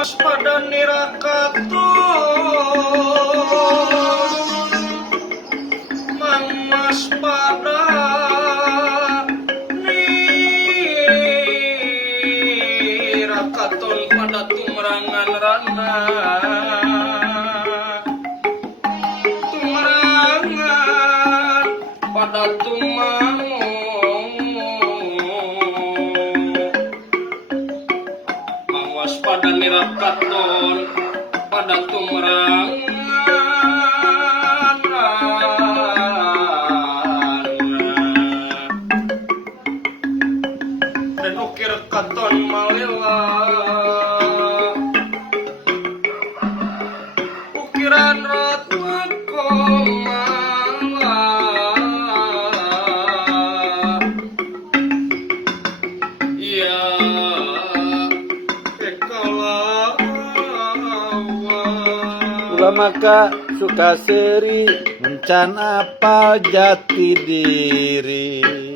pada nirakato mangmas pada nirakaton pada tumrangan rana tumrangan pada tumang pada nirakaton pada tumrangan dan ukir katon malela ukiran rata komala ya maka suka seri mencan apa jati diri.